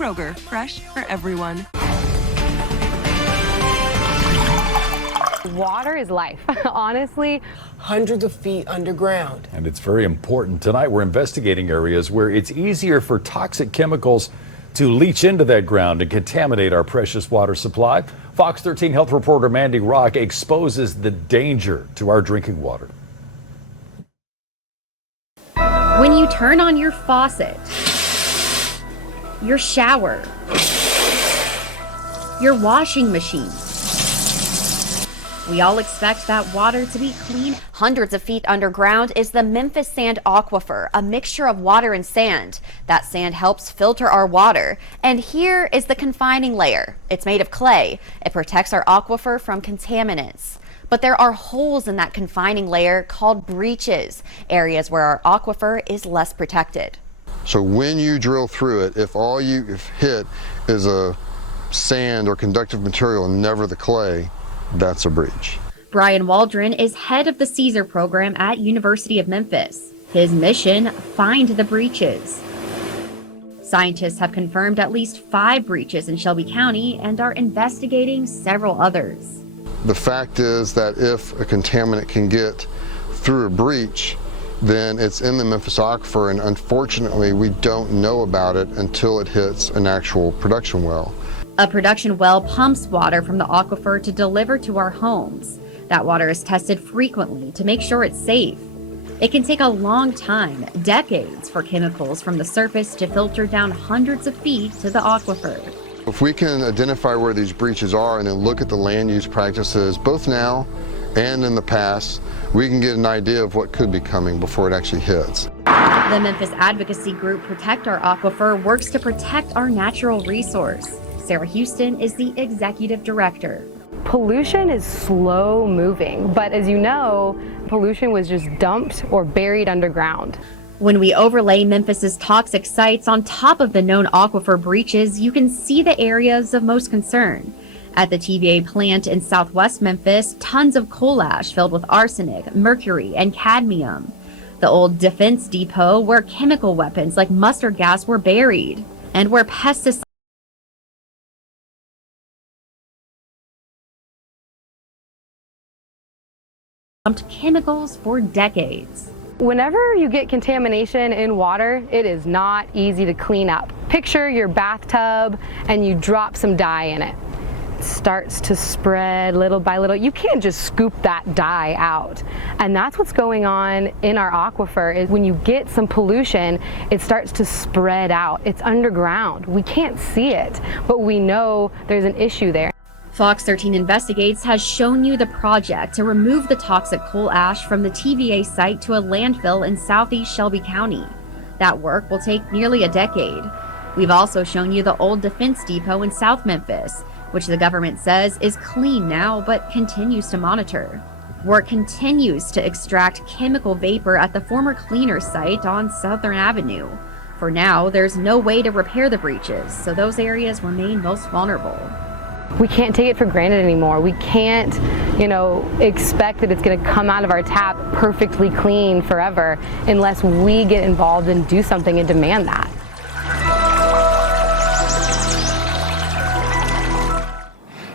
Kroger, fresh for everyone. Water is life, honestly. Hundreds of feet underground. And it's very important. Tonight we're investigating areas where it's easier for toxic chemicals to leach into that ground and contaminate our precious water supply. Fox 13 health reporter Mandy Rock exposes the danger to our drinking water. When you turn on your faucet, your shower, your washing machine, we all expect that water to be clean. Hundreds of feet underground is the Memphis Sand Aquifer, a mixture of water and sand. That sand helps filter our water. And here is the confining layer. It's made of clay. It protects our aquifer from contaminants. But there are holes in that confining layer called breaches, areas where our aquifer is less protected. So when you drill through it, if all you hit is a sand or conductive material and never the clay, that's a breach. Brian Waldron is head of the Caesar program at University of Memphis. His mission, find the breaches. Scientists have confirmed at least 5 breaches in Shelby County and are investigating several others. The fact is that if a contaminant can get through a breach, then it's in the Memphis aquifer, and unfortunately we don't know about it until it hits an actual production well. A production well pumps water from the aquifer to deliver to our homes. That water is tested frequently to make sure it's safe. It can take a long time, decades, for chemicals from the surface to filter down hundreds of feet to the aquifer. If we can identify where these breaches are and then look at the land use practices, both now and in the past, we can get an idea of what could be coming before it actually hits. The Memphis advocacy group Protect Our Aquifer works to protect our natural resource. Sarah Houston is the executive director. Pollution is slow moving, but as you know, pollution was just dumped or buried underground. When we overlay Memphis's toxic sites on top of the known aquifer breaches, you can see the areas of most concern. At the TVA plant in southwest Memphis, tons of coal ash filled with arsenic, mercury, and cadmium. The old defense depot where chemical weapons like mustard gas were buried, and where pesticides dumped chemicals for decades. Whenever you get contamination in water, it is not easy to clean up. Picture your bathtub and you drop some dye in it. It starts to spread little by little. You can't just scoop that dye out. And that's what's going on in our aquifer, is when you get some pollution, it starts to spread out. It's underground. We can't see it, but we know there's an issue there. Fox 13 Investigates has shown you the project to remove the toxic coal ash from the TVA site to a landfill in southeast Shelby County. That work will take nearly a decade. We've also shown you the old defense depot in South Memphis, which the government says is clean now but continues to monitor. Work continues to extract chemical vapor at the former cleaner site on Southern Avenue. For now, there's no way to repair the breaches, so those areas remain most vulnerable. We can't take it for granted anymore. We can't, expect that it's going to come out of our tap perfectly clean forever unless we get involved and do something and demand that.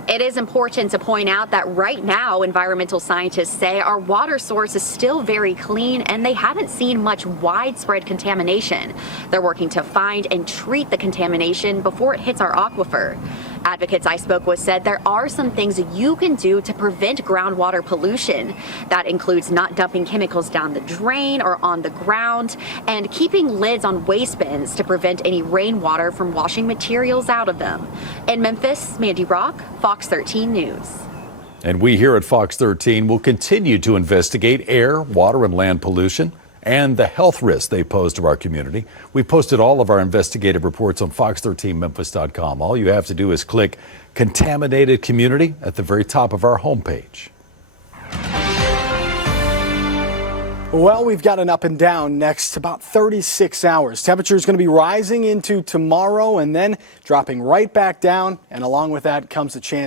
It is important to point out that right now, environmental scientists say our water source is still very clean and they haven't seen much widespread contamination. They're working to find and treat the contamination before it hits our aquifer. Advocates I spoke with said there are some things you can do to prevent groundwater pollution. That includes not dumping chemicals down the drain or on the ground, and keeping lids on waste bins to prevent any rainwater from washing materials out of them. In Memphis, Mandy Rock, Fox 13 News. And we here at Fox 13 will continue to investigate air, water, and land pollution and the health risks they pose to our community. We posted all of our investigative reports on fox13memphis.com. All you have to do is click Contaminated Community at the very top of our homepage. Well, we've got an up and down next about 36 hours. Temperature is going to be rising into tomorrow and then dropping right back down. And along with that comes a chance